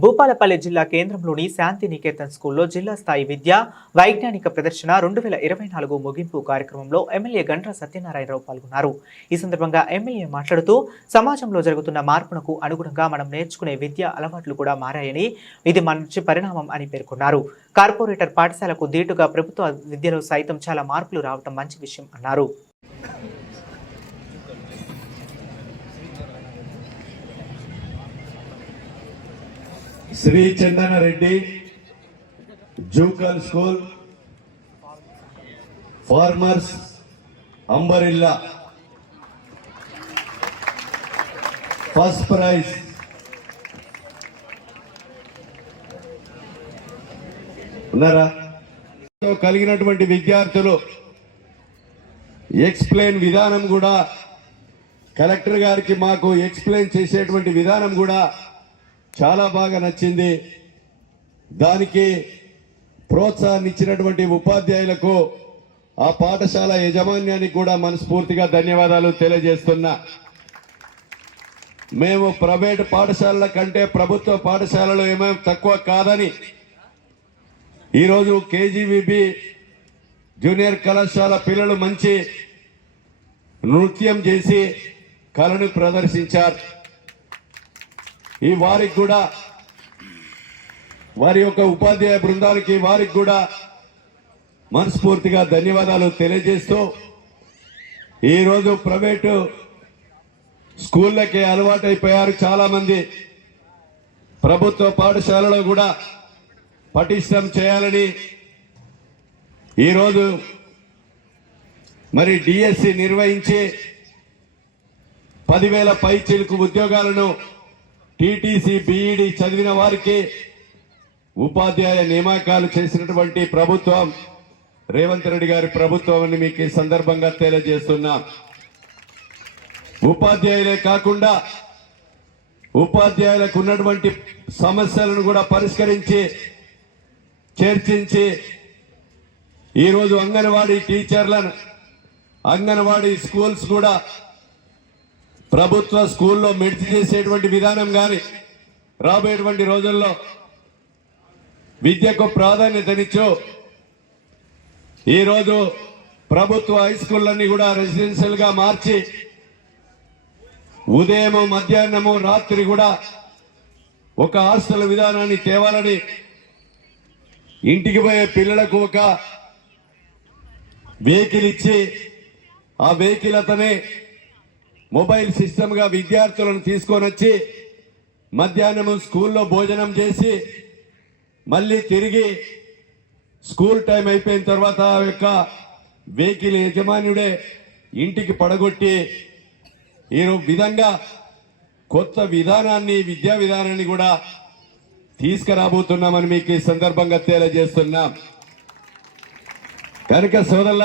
భూపాలపల్లి జిల్లా కేంద్రంలోని శాంతినికేతన్ స్కూల్లో జిల్లా స్థాయి విద్య వైజ్ఞానిక ప్రదర్శన 2024 ముగింపు కార్యక్రమంలో ఎమ్మెల్యే గండ్ర సత్యనారాయణరావు పాల్గొన్నారు. ఈ సందర్భంగా ఎమ్మెల్యే మాట్లాడుతూ సమాజంలో జరుగుతున్న మార్పునకు అనుగుణంగా మనం నేర్చుకునే విద్య అలవాట్లు కూడా మారాయని, ఇది మంచి పరిణామం అని పేర్కొన్నారు. కార్పొరేటర్ పాఠశాలకు దీటుగా ప్రభుత్వ విద్యలో సైతం చాలా మార్పులు రావడం మంచి విషయం అన్నారు. Shri Chandana Reddy Jukkal school farmers umbrella first prize ఉన్నారా? కలిగినటువంటి విద్యార్థులు ఎక్స్ప్లెయిన్ విధానం కూడా కలెక్టర్ గారికి మాకు ఎక్స్ప్లెయిన్ చేసేటువంటి విధానం కూడా చాలా బాగా నచ్చింది. దానికి ప్రోత్సాహాన్ని ఇచ్చినటువంటి ఉపాధ్యాయులకు, ఆ పాఠశాల యజమాన్యానికి కూడా మనస్ఫూర్తిగా ధన్యవాదాలు తెలియజేస్తున్నా. మేము ప్రైవేటు పాఠశాలల కంటే ప్రభుత్వ పాఠశాలలో ఏమేమి తక్కువ కాదని ఈరోజు కేజీవీబీ జూనియర్ కళాశాల పిల్లలు మంచి నృత్యం చేసి కళను ప్రదర్శించారు. ఈ వారికి కూడా, వారి యొక్క ఉపాధ్యాయ బృందానికి, వారికి కూడా మనస్ఫూర్తిగా ధన్యవాదాలు తెలియజేస్తూ, ఈరోజు ప్రైవేటు స్కూళ్ళకి అలవాటైపోయారు చాలా మంది. ప్రభుత్వ పాఠశాలలో కూడా పటిష్టం చేయాలని ఈరోజు మరి డిఎస్సి నిర్వహించి 10,000 పైచిలుకు ఉద్యోగాలను టీటీసీ బీఈడి చదివిన వారికి ఉపాధ్యాయ నియామకాలు చేసినటువంటి ప్రభుత్వం రేవంత్ రెడ్డి గారి ప్రభుత్వం అని మీకు ఈ సందర్భంగా తెలియజేస్తున్నా. ఉపాధ్యాయులే కాకుండా ఉపాధ్యాయులకు ఉన్నటువంటి సమస్యలను కూడా పరిష్కరించి చర్చించి ఈరోజు అంగన్వాడీ టీచర్లను, అంగన్వాడీ స్కూల్స్ కూడా ప్రభుత్వ స్కూల్లో మెడిసి చేసేటువంటి విధానం కానీ, రాబోయేటువంటి రోజుల్లో విద్యకు ప్రాధాన్యతనిచ్చు ఈరోజు ప్రభుత్వ హై స్కూళ్ళన్నీ కూడా రెసిడెన్షియల్ గా మార్చి ఉదయం, మధ్యాహ్నము, రాత్రి కూడా ఒక హాస్టల్ విధానాన్ని తేవాలని, ఇంటికి పోయే పిల్లలకు ఒక వెహికల్ ఇచ్చి ఆ వెహికల్ అతనే మొబైల్ సిస్టమ్ గా విద్యార్థులను తీసుకొని వచ్చి మధ్యాహ్నం స్కూల్లో భోజనం చేసి మళ్ళీ తిరిగి స్కూల్ టైం అయిపోయిన తర్వాత ఆ యొక్క వెహికల్ యజమానుడే ఇంటికి పడగొట్టి ఈ విధంగా కొత్త విధానాన్ని, విద్యా విధానాన్ని కూడా తీసుకురాబోతున్నామని మీకు ఈ సందర్భంగా తెలియజేస్తున్నాం. కనుక సోదరులారా,